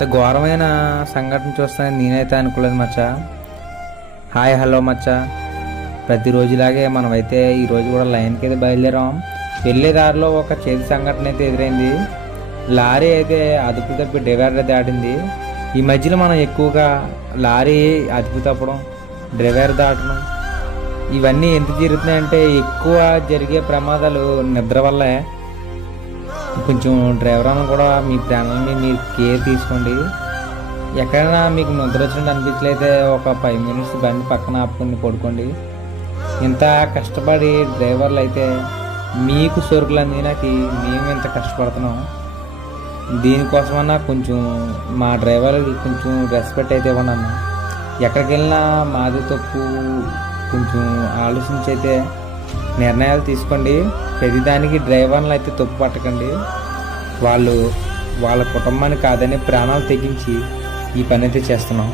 ఇంత ఘోరమైన సంఘటన చూస్తానని నేనైతే అనుకోలేదు మచ్చా. హాయ్ హలో మచ్చా. ప్రతిరోజులాగే మనమైతే ఈరోజు కూడా లైన్కి అయితే బయలుదేరాం. వెళ్ళే దారిలో ఒక చేతి సంఘటన అయితే ఎదురైంది. లారీ అయితే అదుపు తప్పి డివైడర్ దాటింది. ఈ మధ్యలో మనం ఎక్కువగా లారీ అదుపు తప్పడం డ్రైవర్ దాటడం ఇవన్నీ ఎందుకు జరుగుతున్నాయంటే ఎక్కువ జరిగే ప్రమాదాలు నిద్ర వల్లే. కొంచెం డ్రైవర్ అన్న కూడా మీ ప్రాణాలని మీరు కేర్ తీసుకోండి. ఎక్కడైనా మీకు నిద్ర వచ్చినట్టు అనిపించలేదే ఒక ఫైవ్ మినిట్స్ బండి పక్కన ఆపుకొని పడుకోండి. ఇంత కష్టపడి డ్రైవర్లు అయితే మీకు సరుకులు అందినాకి మేము ఇంత కష్టపడుతున్నాం. దీనికోసమన్నా కొంచెం మా డ్రైవర్కి కొంచెం రెస్పెక్ట్ అయితే ఇవ్వండి అన్న. ఎక్కడికి వెళ్ళినా మాది తప్పు కొంచెం ఆలోచించి అయితే నిర్ణయాలు తీసుకోండి. ప్రతిదానికి డ్రైవర్లు అయితే తప్పు పట్టకండి. వాళ్ళు వాళ్ళ కుటుంబాన్ని కాదని ప్రాణాలు తెగించి ఈ పని అయితే చేస్తున్నాం.